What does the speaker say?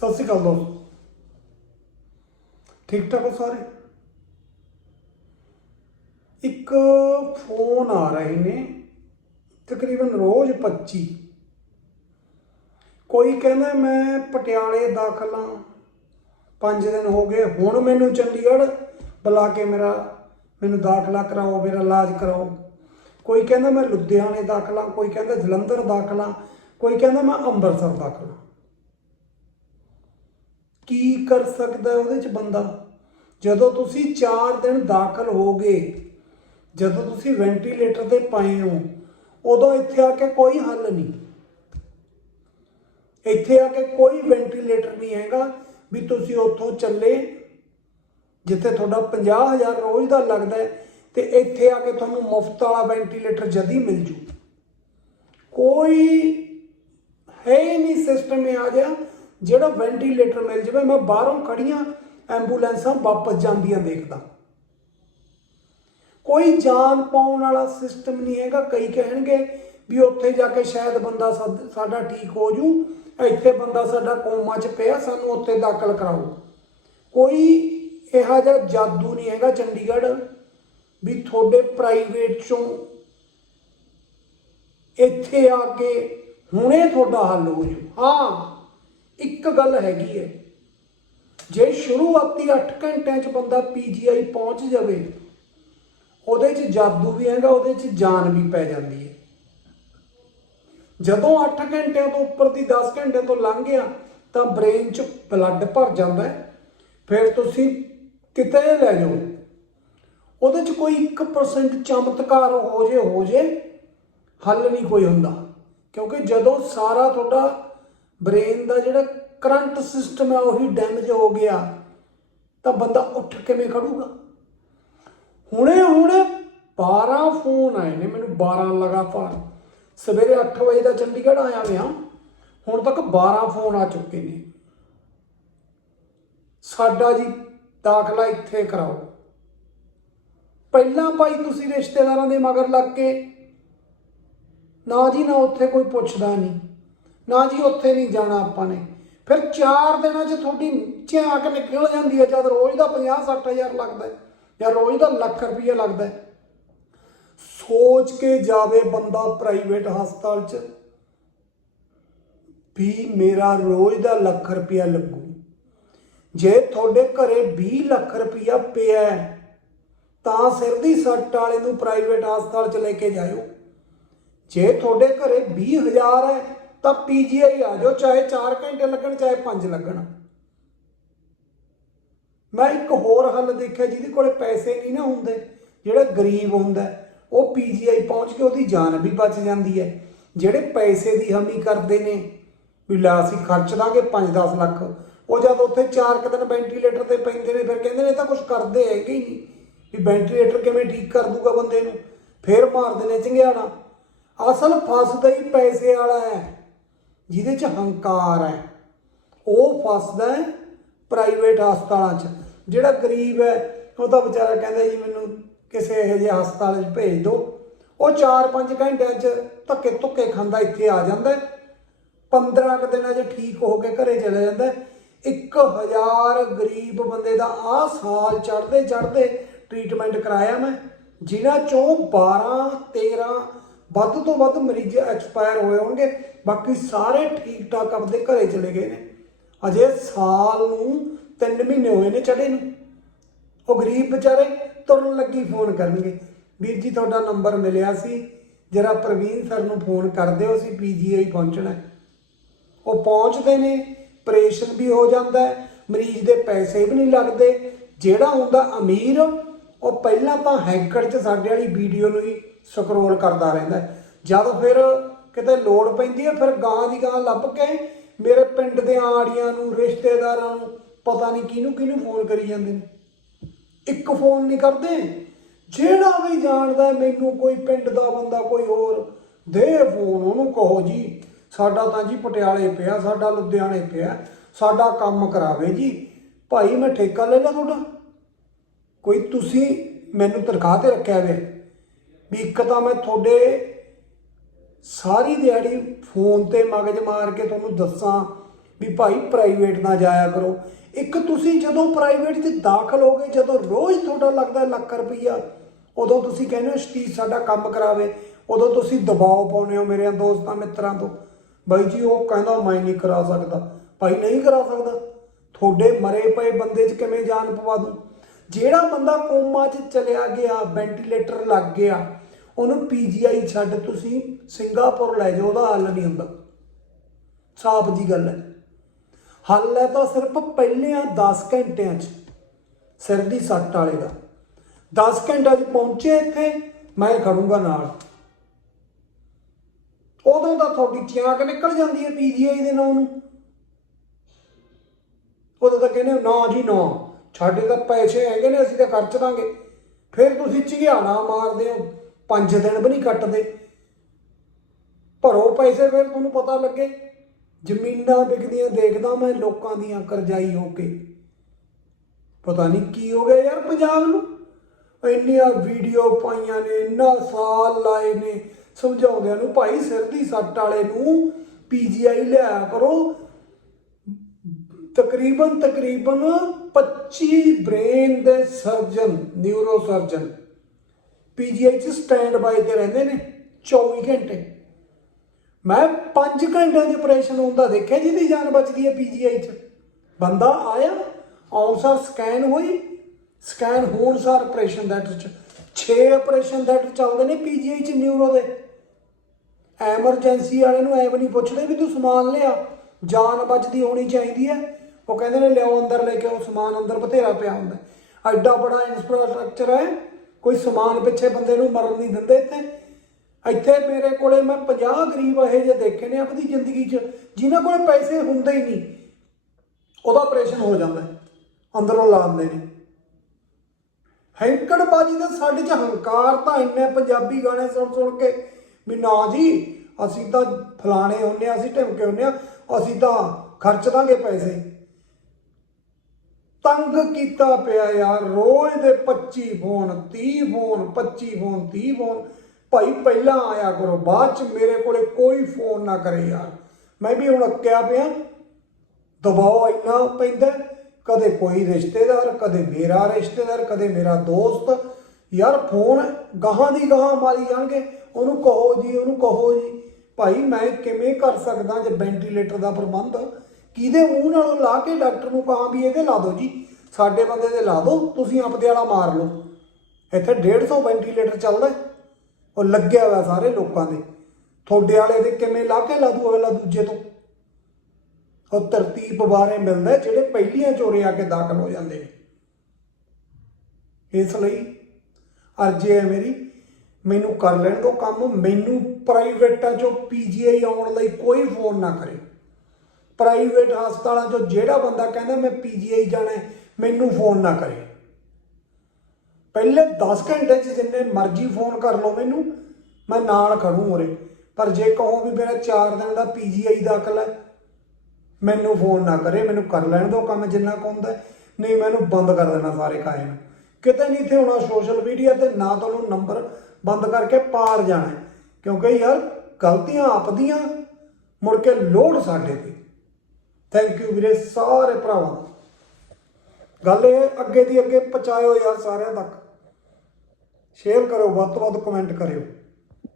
ਸਤਿ ਸ਼੍ਰੀ ਅਕਾਲ ਦੋਸਤੋ ਠੀਕ ਠਾਕ ਹੋ ਸਾਰੇ? ਇੱਕ ਫੋਨ ਆ ਰਹੇ ਨੇ, ਤਕਰੀਬਨ ਰੋਜ਼ 25 ਕੋਈ ਕਹਿੰਦਾ ਮੈਂ ਪਟਿਆਲੇ ਦਾਖਲ ਹਾਂ 5 ਦਿਨ ਹੋ ਗਏ, ਹੁਣ ਮੈਨੂੰ ਚੰਡੀਗੜ੍ਹ ਬੁਲਾ ਕੇ ਮੇਰਾ, ਮੈਨੂੰ ਦਾਖਲਾ ਕਰਾਓ, ਮੇਰਾ ਇਲਾਜ ਕਰਾਓ। ਕੋਈ ਕਹਿੰਦਾ ਮੈਂ ਲੁਧਿਆਣੇ ਦਾਖਲਾ ਕੋਈ ਕਹਿੰਦਾ ਜਲੰਧਰ ਦਾਖਲਾ ਕੋਈ ਕਹਿੰਦਾ ਮੈਂ ਅੰਮ੍ਰਿਤਸਰ ਦਾਖਲਾ ਕੀ ਕਰ ਸਕਦਾ ਉਹਦੇ ਚ ਬੰਦਾ? ਜਦੋਂ ਤੁਸੀਂ 4 ਦਿਨ ਦਾਖਲ ਹੋਗੇ ਜਦੋਂ ਤੁਸੀਂ ਵੈਂਟੀਲੇਟਰ ਤੇ ਪਾਏ ਹੋ, ਉਦੋਂ ਇੱਥੇ ਆ ਕੇ ਕੋਈ ਹੱਲ ਨਹੀਂ। ਇੱਥੇ ਆ ਕੇ ਕੋਈ ਵੈਂਟੀਲੇਟਰ ਨਹੀਂ ਹੈਗਾ ਵੀ ਤੁਸੀਂ ਉੱਥੋਂ ਚੱਲੇ, ਜਿੱਥੇ ਤੁਹਾਡਾ 50000 ਰੋਜ਼ ਦਾ ਲੱਗਦਾ ਹੈ ਤੇ ਇੱਥੇ ਆ ਕੇ ਤੁਹਾਨੂੰ ਮੁਫਤ ਵਾਲਾ ਵੈਂਟੀਲੇਟਰ ਜਦੀ ਮਿਲ ਜੂ। ਕੋਈ ਹੈ ਹੀ ਨਹੀਂ ਸਿਸਟਮ ਇਹ ਆ ਗਿਆ ਜਿਹੜਾ ਵੈਂਟੀਲੇਟਰ ਮਿਲ ਜਾਵੇ, ਮੈਂ ਬਾਹਰੋਂ ਖੜੀਆਂ ਐਂਬੂਲੈਂਸਾਂ ਵਾਪਸ ਜਾਂਦੀਆਂ ਦੇਖਦਾ। ਕੋਈ ਜਾਨ ਪਾਉਣ ਵਾਲਾ ਸਿਸਟਮ ਨਹੀਂ ਹੈਗਾ, ਕਈ ਕਹਿਣਗੇ ਵੀ ਉੱਥੇ ਜਾ ਕੇ ਸ਼ਾਇਦ ਬੰਦਾ ਸਾਡ- ਸਾਡਾ ਠੀਕ ਹੋ ਜੂ, ਇੱਥੇ ਬੰਦਾ ਸਾਡਾ ਕੋਮਾ 'ਚ ਪਿਆ, ਸਾਨੂੰ ਉੱਥੇ ਦਾਖਲ ਕਰਾਓ। ਕੋਈ ਇਹੋ ਜਿਹਾ ਜਾਦੂ ਨਹੀਂ ਹੈਗਾ ਚੰਡੀਗੜ੍ਹ ਵੀ ਤੁਹਾਡੇ ਪ੍ਰਾਈਵੇਟ ਚੋਂ ਇੱਥੇ ਆ ਕੇ ਹੁਣੇ ਤੁਹਾਡਾ ਹੱਲ ਹੋ ਜੂ। ਹਾਂ ਇੱਕ ਗੱਲ ਹੈਗੀ ਹੈ। ਜੇ ਸ਼ੁਰੂਆਤੀ 8 ਘੰਟਿਆਂ 'ਚ ਬੰਦਾ ਪੀਜੀਆਈ ਪਹੁੰਚ ਜਾਵੇ, ਉਹਦੇ 'ਚ ਜਾਦੂ ਵੀ ਹੈਗਾ, ਉਹਦੇ 'ਚ ਜਾਨ ਵੀ ਪੈ ਜਾਂਦੀ ਹੈ। ਜਦੋਂ 8 ਘੰਟਿਆਂ ਤੋਂ ਉੱਪਰ ਦੀ 10 ਘੰਟਿਆਂ ਤੋਂ ਲੰਘ ਗਿਆ, ਤਾਂ ਬ੍ਰੇਨ 'ਚ ਬਲੱਡ ਭਰ ਜਾਂਦਾ ਹੈ। ਫਿਰ ਤੁਸੀਂ ਕਿਤੇ ਲੈ ਜਾਓ। ਉਹਦੇ 'ਚ ਕੋਈ 1% ਚਮਤਕਾਰ ਹੋ ਜੇ ਹੋ ਜੇ, ਹੱਲ ਨਹੀਂ ਕੋਈ ਹੁੰਦਾ। ਕਿਉਂਕਿ ਜਦੋਂ ਸਾਰਾ ਤੁਹਾਡਾ ਬ੍ਰੇਨ ਦਾ ਜਿਹੜਾ ਕਰੰਟ ਸਿਸਟਮ ਹੈ ਉਹੀ ਡੈਮੇਜ ਹੋ ਗਿਆ, ਤਾਂ ਬੰਦਾ ਉੱਠ ਕਿਵੇਂ ਖੜੂਗਾ? ਹੁਣੇ ਹੁਣੇ 12 ਫੋਨ ਆਏ ਨੇ, ਮੈਨੂੰ 12 ਲਗਾਤਾਰ। ਸਵੇਰੇ 8 ਵਜੇ ਦਾ ਚੰਡੀਗੜ੍ਹ ਆਇਆ ਮੈਂ ਹੁਣ ਤੱਕ 12 ਫੋਨ ਆ ਚੁੱਕੇ ਨੇ। ਸਾਡਾ ਜੀ ਦਾਖਲਾ ਇੱਥੇ ਕਰਾਓ। ਪਹਿਲਾਂ ਭਾਈ ਤੁਸੀਂ ਰਿਸ਼ਤੇਦਾਰਾਂ ਦੇ ਮਗਰ ਲੱਗ ਕੇ, ਨਾ ਜੀ ਨਾ ਉੱਥੇ ਕੋਈ ਪੁੱਛਦਾ ਨਹੀਂ। ਨਾ ਜੀ, ਉੱਥੇ ਨਹੀਂ ਜਾਣਾ ਆਪਾਂ ਨੇ। ਫਿਰ 4 ਦਿਨਾਂ 'ਚ ਤੁਹਾਡੀ ਝਾਕ ਨਿਕਲ ਜਾਂਦੀ ਹੈ, ਜਦ ਰੋਜ਼ ਦਾ 50 60000 ਲੱਗਦਾ ਹੈ, ਜਾਂ ਰੋਜ਼ ਦਾ ਲੱਖ ਰੁਪਈਆ ਲੱਗਦਾ ਹੈ। ਸੋਚ ਕੇ ਜਾਵੇ ਬੰਦਾ ਪ੍ਰਾਈਵੇਟ ਹਸਪਤਾਲ 'ਚ, ਵੀ ਮੇਰਾ ਰੋਜ਼ ਦਾ ਲੱਖ ਰੁਪਈਆ ਲੱਗੂ। ਜੇ ਤੁਹਾਡੇ ਘਰੇ 20 ਲੱਖ ਰੁਪਈਆ ਪਿਆ ਤਾਂ ਸਿਰ ਦੀ ਸੱਟ ਵਾਲੇ ਨੂੰ ਪ੍ਰਾਈਵੇਟ ਹਸਪਤਾਲ 'ਚ ਲੈ ਕੇ ਜਾਇਓ। ਜੇ ਤੁਹਾਡੇ ਘਰੇ 20000 ਹੈ ਤਾਂ ਪੀਜੀਆਈ ਆ ਜਾਓ ਚਾਹੇ 4 ਘੰਟੇ ਲੱਗਣ ਚਾਹੇ 5 ਲੱਗਣ। ਮੈਂ ਇੱਕ ਹੋਰ ਹੱਲ ਦੇਖਿਆ ਜਿਹਦੇ ਕੋਲੇ ਪੈਸੇ ਨਹੀਂ ਨਾ ਹੁੰਦੇ ਜਿਹੜਾ ਗਰੀਬ ਹੁੰਦਾ ਹੈ, ਉਹ ਪੀਜੀਆਈ ਪਹੁੰਚ ਕੇ ਉਹਦੀ ਜਾਨ ਵੀ ਬਚ ਜਾਂਦੀ ਹੈ। ਜਿਹੜੇ ਪੈਸੇ ਦੀ ਹਮੀ ਕਰਦੇ ਨੇ ਵੀ ਲਾ ਅਸੀਂ ਖਰਚ ਲਾਂਗੇ 5-10 ਲੱਖ ਉਹ ਜਦ ਉੱਥੇ 4 ਦਿਨ ਵੈਂਟੀਲੇਟਰ ਤੇ ਪੈਂਦੇ ਨੇ ਫਿਰ ਕਹਿੰਦੇ ਨੇ ਇਹ ਤਾਂ ਕੁਝ ਕਰਦੇ ਹੈਗੇ ਹੀ ਨਹੀਂ ਵੀ ਵੈਂਟੀਲੇਟਰ ਕਿਵੇਂ ਠੀਕ ਕਰ ਦੂਗਾ ਬੰਦੇ ਨੂੰ? ਫੇਰ ਮਾਰਦੇ ਨੇ ਚੰਗਿਆੜਾ ਅਸਲ ਫਸਦਾ ਹੀ ਪੈਸੇ ਵਾਲਾ ਹੈ। ਜਿਹਦੇ 'ਚ ਹੰਕਾਰ ਹੈ, ਉਹ ਫਸਦਾ ਹੈ ਪ੍ਰਾਈਵੇਟ ਹਸਪਤਾਲਾਂ 'ਚ। ਜਿਹੜਾ ਗਰੀਬ ਹੈ, ਉਹ ਤਾਂ ਵਿਚਾਰਾ ਕਹਿੰਦਾ ਜੀ ਮੈਨੂੰ ਕਿਸੇ ਇਹੋ ਜਿਹੇ ਹਸਪਤਾਲ 'ਚ ਭੇਜ ਦਿਓ ਉਹ 4-5 ਘੰਟਿਆਂ 'ਚ ਧੱਕੇ ਧੁੱਕੇ ਖਾਂਦਾ, ਇੱਥੇ ਆ ਜਾਂਦਾ ਹੈ। 15 ਕੁ ਦਿਨਾਂ 'ਚ ਠੀਕ ਹੋ ਕੇ ਘਰੇ ਚਲਾ ਜਾਂਦਾ ਹੈ। 1000 ਗਰੀਬ ਬੰਦੇ ਦਾ ਆਹ ਸਾਲ ਚੜਦੇ ਚੜਦੇ ਟ੍ਰੀਟਮੈਂਟ ਕਰਾਇਆ ਮੈਂ, ਜਿਨ੍ਹਾਂ ਚੋਂ 12 13 ਵੱਧ ਤੋਂ ਵੱਧ ਮਰੀਜ਼ ਐਕਸਪਾਇਰ ਹੋਏ ਹੋਣਗੇ, ਬਾਕੀ ਸਾਰੇ ਠੀਕ ਠਾਕ ਆਪਦੇ ਘਰੇ ਚਲੇ ਗਏ ਨੇ। ਅਜੇ ਸਾਲ ਨੂੰ 3 ਮਹੀਨੇ ਹੋਏ ਨੇ ਚੜੇ ਨੂੰ। ਉਹ ਗਰੀਬ ਵਿਚਾਰੇ ਤੁਰਨ ਲੱਗੀ ਫੋਨ ਕਰਨਗੇ। ਵੀਰ ਜੀ, ਤੁਹਾਡਾ ਨੰਬਰ ਮਿਲਿਆ ਸੀ। ਜਰਾ ਪ੍ਰਵੀਨ ਸਰ ਨੂੰ ਫੋਨ ਕਰ ਦਿਓ, ਅਸੀਂ ਪੀਜੀਆਈ ਪਹੁੰਚਣਾ। ਉਹ ਪਹੁੰਚਦੇ ਨੇ, ਆਪਰੇਸ਼ਨ ਵੀ ਹੋ ਜਾਂਦਾ ਹੈ, ਮਰੀਜ਼ ਦੇ ਪੈਸੇ ਵੀ ਨਹੀਂ ਲੱਗਦੇ। ਜਿਹੜਾ ਹੁੰਦਾ ਅਮੀਰ, ਉਹ ਪਹਿਲਾਂ ਤਾਂ ਹੈਂਕੜ 'ਚ ਸਾਡੇ ਵਾਲੀ ਵੀਡੀਓ ਨੂੰ ਹੀ ਸਕਰੋਲ ਕਰਦਾ ਰਹਿੰਦਾ ਜਦ ਫਿਰ ਕਿਤੇ ਲੋੜ ਪੈਂਦੀ ਹੈ, ਫਿਰ ਗਾਂ ਦੀ ਗਾਂ ਲੱਭ ਕੇ ਮੇਰੇ ਪਿੰਡ ਦੇ ਆੜੀਆਂ ਨੂੰ, ਰਿਸ਼ਤੇਦਾਰਾਂ ਨੂੰ, ਪਤਾ ਨਹੀਂ ਕਿਹਨੂੰ ਕਿਹਨੂੰ ਫੋਨ ਕਰੀ ਜਾਂਦੇ ਨੇ। ਇੱਕ ਫੋਨ ਨਹੀਂ ਕਰਦੇ। ਜਿਹੜਾ ਵੀ ਜਾਣਦਾ ਮੈਨੂੰ ਕੋਈ ਪਿੰਡ ਦਾ ਬੰਦਾ, ਕੋਈ ਹੋਰ, ਦੇ ਫੋਨ ਉਹਨੂੰ ਕਹੋ ਜੀ, ਸਾਡਾ ਤਾਂ ਜੀ ਪਟਿਆਲੇ ਪਿਆ, ਸਾਡਾ ਲੁਧਿਆਣੇ ਪਿਆ, ਸਾਡਾ ਕੰਮ ਕਰਾਵੇ ਜੀ। ਭਾਈ, ਮੈਂ ਠੇਕਾ ਲੈ ਲਾ ਤੁਹਾਡਾ। ਕੋਈ ਤੁਸੀਂ ਮੈਨੂੰ ਤਨਖਾਹ ਤੇ ਰੱਖਿਆ ਵੇ। ਵੀ ਇੱਕ ਤਾਂ ਮੈਂ ਤੁਹਾਡੇ ਸਾਰੀ ਦਿਹਾੜੀ ਫੋਨ ਤੇ ਮਗਜ ਮਾਰ ਕੇ ਤੁਹਾਨੂੰ ਦੱਸਾਂ ਵੀ ਭਾਈ ਪ੍ਰਾਈਵੇਟ ਨਾ ਜਾਇਆ ਕਰੋ। ਇੱਕ ਤੁਸੀਂ ਜਦੋਂ ਪ੍ਰਾਈਵੇਟ 'ਚ ਦਾਖਲ ਹੋਗੇ ਜਦੋਂ ਰੋਜ਼ ਤੁਹਾਡਾ ਲੱਗਦਾ ਲੱਖ ਰੁਪਈਆ, ਉਦੋਂ ਤੁਸੀਂ ਕਹਿੰਦੇ ਹੋ ਸਤੀਸ਼ ਸਾਡਾ ਕੰਮ ਕਰਾਵੇ। ਉਦੋਂ ਤੁਸੀਂ ਦਬਾਅ ਪਾਉਂਦੇ ਹੋ ਮੇਰੇ ਦੋਸਤਾਂ ਮਿੱਤਰਾਂ ਤੋਂ। ਬਾਈ ਜੀ, ਉਹ ਕਹਿੰਦਾ, ਮੈਂ ਨਹੀਂ ਕਰਾ ਸਕਦਾ। ਭਾਈ, ਨਹੀਂ ਕਰਾ ਸਕਦਾ? ਤੁਹਾਡੇ ਮਰੇ ਪਏ ਬੰਦੇ 'ਚ ਕਿਵੇਂ ਜਾਨ ਪਵਾ ਦੂੰ? ਜਿਹੜਾ ਬੰਦਾ ਕੋਮਾ 'ਚ ਚਲਿਆ ਗਿਆ ਵੈਂਟੀਲੇਟਰ ਲੱਗ ਗਿਆ ਉਹਨੂੰ ਪੀਜੀਆਈ ਛੱਡ ਤੁਸੀਂ ਸਿੰਗਾਪੁਰ ਲੈ ਜਾਓ ਉਹਦਾ ਹੱਲ ਨਹੀਂ ਹੁੰਦਾ। ਸਾਫ਼ ਜੀ ਗੱਲ ਹੈ। ਹੱਲ ਹੈ ਤਾਂ ਸਿਰਫ ਪਹਿਲਿਆਂ 10 ਘੰਟਿਆਂ 'ਚ ਸਿਰ ਦੀ ਸੱਟ ਵਾਲੇ ਦਾ। 10 ਘੰਟਿਆਂ 'ਚ ਪਹੁੰਚੇ ਇੱਥੇ ਮੈਂ ਖੜੂੰਗਾ ਨਾਲ। ਉਦੋਂ ਤਾਂ ਤੁਹਾਡੀ ਚਿਆਕ ਨਿਕਲ ਜਾਂਦੀ ਹੈ ਪੀਜੀਆਈ ਦੇ ਨਾਂ ਨੂੰ। ਉਦੋਂ ਤਾਂ ਕਹਿੰਦੇ ਹੋ, ਨਾ ਜੀ ਨਾ। ਸਾਡੇ ਤਾਂ ਪੈਸੇ ਹੈਗੇ ਨੇ, ਅਸੀਂ ਤਾਂ ਖਰਚ ਦਾਂਗੇ। ਫਿਰ ਤੁਸੀਂ ਝਿਆਣਾ ਮਾਰਦੇ ਹੋ, ਪੰਜ ਦਿਨ ਵੀ ਨਹੀਂ ਕੱਟਦੇ। ਭਰੋ ਪੈਸੇ, ਫਿਰ ਤੁਹਾਨੂੰ ਪਤਾ ਲੱਗੇ। ਜ਼ਮੀਨਾਂ ਵਿਕਦੀਆਂ, ਦੇਖਦਾ ਮੈਂ ਲੋਕਾਂ ਦੀਆਂ ਕਰਜ਼ਾਈ ਹੋ ਕੇ। ਪਤਾ ਨਹੀਂ ਕੀ ਹੋ ਗਿਆ ਯਾਰ ਪੰਜਾਬ ਨੂੰ। ਇੰਨੀਆਂ ਵੀਡੀਓ ਪਾਈਆਂ ਨੇ, ਇੰਨਾ ਸਾਲ ਲਾਏ ਨੇ। ਸਮਝਾਉਂਦਿਆਂ ਨੂੰ ਭਾਈ ਸਿਰ ਦੀ ਸੱਟ ਵਾਲੇ ਨੂੰ ਪੀਜੀਆਈ ਲਿਆ ਕਰੋ। ਤਕਰੀਬਨ ਤਕਰੀਬਨ 25 ਬ੍ਰੇਨ ਦੇ ਸਰਜਨ ਨਿਊਰੋ ਸਰਜਨ ਪੀਜੀਆਈ ਚ ਸਟੈਂਡ ਬਾਈ ਤੇ ਰਹਿੰਦੇ ਨੇ 24 ਘੰਟੇ। ਮੈਂ 5 ਘੰਟਿਆਂ ਚ ਆਪਰੇਸ਼ਨ ਹੁੰਦਾ ਦੇਖਿਆ, ਜਿਹਦੀ ਜਾਨ ਬਚਦੀ ਹੈ ਪੀਜੀਆਈ ਚ ਬੰਦਾ ਆਇਆ ਆਨਸਰ ਸਕੈਨ ਹੋਈ ਸਕੈਨ ਹੋਣ ਸਾਰ ਆਪਰੇਸ਼ਨ ਦੈਟ ਚ 6 ਆਪਰੇਸ਼ਨ ਦੈਟ ਚੱਲਦੇ ਨੇ ਪੀਜੀਆਈ ਚ ਨਿਊਰੋ ਦੇ। ਐਮਰਜੈਂਸੀ ਵਾਲੇ ਨੂੰ ਐਵੇਂ ਨਹੀਂ ਪੁੱਛਦੇ ਵੀ ਤੂੰ ਸਮਾਨ ਲਿਆ, ਜਾਨ ਬਚਦੀ ਹੋਣੀ ਚਾਹੀਦੀ ਹੈ। ਉਹ ਕਹਿੰਦੇ ਨੇ, ਲਿਆਓ ਅੰਦਰ ਲੈ ਕੇ ਉਹ ਸਮਾਨ ਅੰਦਰ ਬਥੇਰਾ ਪਿਆ ਹੁੰਦਾ। ਐਡਾ ਬੜਾ ਇਨਫਰਾਸਟ੍ਰਕਚਰ ਹੈ, ਕੋਈ ਸਮਾਨ ਪਿੱਛੇ ਬੰਦੇ ਨੂੰ ਮਰਨ ਨਹੀਂ ਦਿੰਦੇ ਇੱਥੇ। ਇੱਥੇ ਮੇਰੇ ਕੋਲੇ ਮੈਂ 50 ਗਰੀਬ ਇਹ ਜੇ ਦੇਖੇ ਨੇ ਆਪਣੀ ਜ਼ਿੰਦਗੀ 'ਚ, ਜਿਨ੍ਹਾਂ ਕੋਲੇ ਪੈਸੇ ਹੁੰਦੇ ਹੀ ਨਹੀਂ। ਉਹਦਾ ਆਪਰੇਸ਼ਨ ਹੋ ਜਾਂਦਾ, ਅੰਦਰੋਂ ਲਾਉਂਦੇ ਨੇ। ਹੈਂਕੜਬਾਜੀ ਦਾ ਸਾਡੇ 'ਚ ਹੰਕਾਰ ਤਾਂ ਇੰਨੇ ਪੰਜਾਬੀ ਗਾਣੇ ਸੁਣ ਸੁਣ ਕੇ। ਵੀ ਨਾ ਜੀ, ਅਸੀਂ ਤਾਂ ਫਲਾਣੇ ਹੁੰਨੇ ਆ ਅਸੀਂ ਢਿਮਕੇ ਹੁੰਨੇ ਆ ਅਸੀਂ ਤਾਂ ਖਰਚ ਦਾਂਗੇ ਪੈਸੇ। ਤੰਗ ਕੀਤਾ ਪਿਆ ਯਾਰ ਰੋਜ਼ ਦੇ 25 ਫੋਨ 30 ਫੋਨ 25 ਫੋਨ 30 ਫੋਨ ਭਾਈ ਪਹਿਲਾਂ ਆਇਆ ਕਰੋ, ਬਾਅਦ ਚ ਮੇਰੇ ਕੋਲੇ ਕੋਈ ਫੋਨ ਨਾ ਕਰੇ ਯਾਰ। ਮੈਂ ਵੀ ਹੁਣ ਅੱਕਿਆ ਪਿਆ। ਦਬਾਅ ਇੰਨਾ ਪੈਂਦਾ ਕਦੇ ਕੋਈ ਰਿਸ਼ਤੇਦਾਰ, ਕਦੇ ਮੇਰਾ ਰਿਸ਼ਤੇਦਾਰ, ਕਦੇ ਮੇਰਾ ਦੋਸਤ। ਯਾਰ ਫੋਨ ਗਾਹਾਂ ਦੀ ਗਾਹਾਂ ਮਾਰੀ ਜਾਣਗੇ। ਉਹਨੂੰ ਕਹੋ ਜੀ, ਉਹਨੂੰ ਕਹੋ ਜੀ। ਭਾਈ ਮੈਂ ਕਿਵੇਂ ਕਰ ਸਕਦਾ ਜੇ ਵੈਂਟੀਲੇਟਰ ਦਾ ਪ੍ਰਬੰਧ? ਕਿਹਦੇ ਮੂੰਹ ਨਾਲੋਂ ਲਾ ਕੇ ਡਾਕਟਰ ਨੂੰ ਕਹਾਂ ਵੀ ਇਹਦੇ ਲਾ ਦਿਓ ਜੀ? ਸਾਡੇ ਬੰਦੇ ਦੇ ਲਾ ਦਿਓ, ਤੁਸੀਂ ਆਪਦੇ ਵਾਲਾ ਮਾਰ ਲਓ। ਇੱਥੇ 150 ਵੈਂਟੀਲੇਟਰ ਚੱਲਦਾ ਉਹ ਲੱਗਿਆ ਹੋਇਆ ਸਾਰੇ ਲੋਕਾਂ ਦੇ। ਤੁਹਾਡੇ ਵਾਲੇ ਦੇ ਕਿਵੇਂ ਲਾ ਕੇ ਲਾ ਦੂ ਅਗਲਾ ਦੂਜੇ ਤੋਂ? ਉਹ ਤਰਤੀਬ ਬਾਰੇ ਮਿਲਦਾ ਜਿਹੜੇ ਪਹਿਲੀਆਂ ਚੋਰੇ ਆ ਕੇ ਦਾਖਲ ਹੋ ਜਾਂਦੇ ਨੇ। ਇਸ ਲਈ ਅਰਜ਼ੀ ਹੈ ਮੇਰੀ, ਮੈਨੂੰ ਕਰ ਲੈਣ ਦਿਓ ਕੰਮ, ਮੈਨੂੰ ਪ੍ਰਾਈਵੇਟਾਂ ਚੋਂ ਪੀਜੀਆਈ ਆਉਣ ਲਈ ਕੋਈ ਫੋਨ ਨਾ ਕਰੇ। ਪ੍ਰਾਈਵੇਟ ਹਸਪਤਾਲਾਂ ਚੋਂ ਜਿਹੜਾ ਬੰਦਾ ਕਹਿੰਦਾ ਮੈਂ ਪੀਜੀਆਈ ਜਾਣਾ ਮੈਨੂੰ ਫੋਨ ਨਾ ਕਰੇ। ਪਹਿਲੇ 10 ਘੰਟੇ 'ਚ ਜਿੰਨੇ ਮਰਜ਼ੀ ਫੋਨ ਕਰ ਲਓ ਮੈਨੂੰ, ਮੈਂ ਨਾਲ ਖੜੂ ਉਰੇ। ਪਰ ਜੇ ਕਹੋ ਵੀ ਮੇਰਾ 4 ਦਿਨ ਦਾ ਪੀਜੀਆਈ ਦਾਖਲ ਹੈ, ਮੈਨੂੰ ਫੋਨ ਨਾ ਕਰੇ, ਮੈਨੂੰ ਕਰ ਲੈਣ ਦਿਓ ਕੰਮ ਜਿੰਨਾ ਕੁ ਹੁੰਦਾ ਨਹੀਂ, ਮੈਨੂੰ ਬੰਦ ਕਰ ਦੇਣਾ ਸਾਰੇ ਕਾਇਮ। ਕਿਤੇ ਨਹੀਂ ਇੱਥੇ ਹੋਣਾ ਸੋਸ਼ਲ ਮੀਡੀਆ ਤੇ ਨਾ ਤੁਹਾਨੂੰ ਨੰਬਰ ਬੰਦ ਕਰਕੇ ਪਾਰ ਜਾਣਾ ਕਿਉਂਕਿ ਯਾਰ ਗਲਤੀਆਂ ਆਪਦੀਆਂ ਮੁੜ ਕੇ ਲੋੜ ਸਾਡੇ ਤੇ। ਥੈਂਕ ਯੂ ਵੀਰੇ, ਸਾਰੇ ਭਰਾਵਾਂ ਦਾ। ਗੱਲ ਇਹ ਅੱਗੇ ਦੀ ਅੱਗੇ ਪਹੁੰਚਾਇਓ ਯਾਰ ਸਾਰਿਆਂ ਤੱਕ। ਸ਼ੇਅਰ ਕਰੋ, ਵੱਧ ਤੋਂ ਵੱਧ ਕਮੈਂਟ ਕਰਿਓ।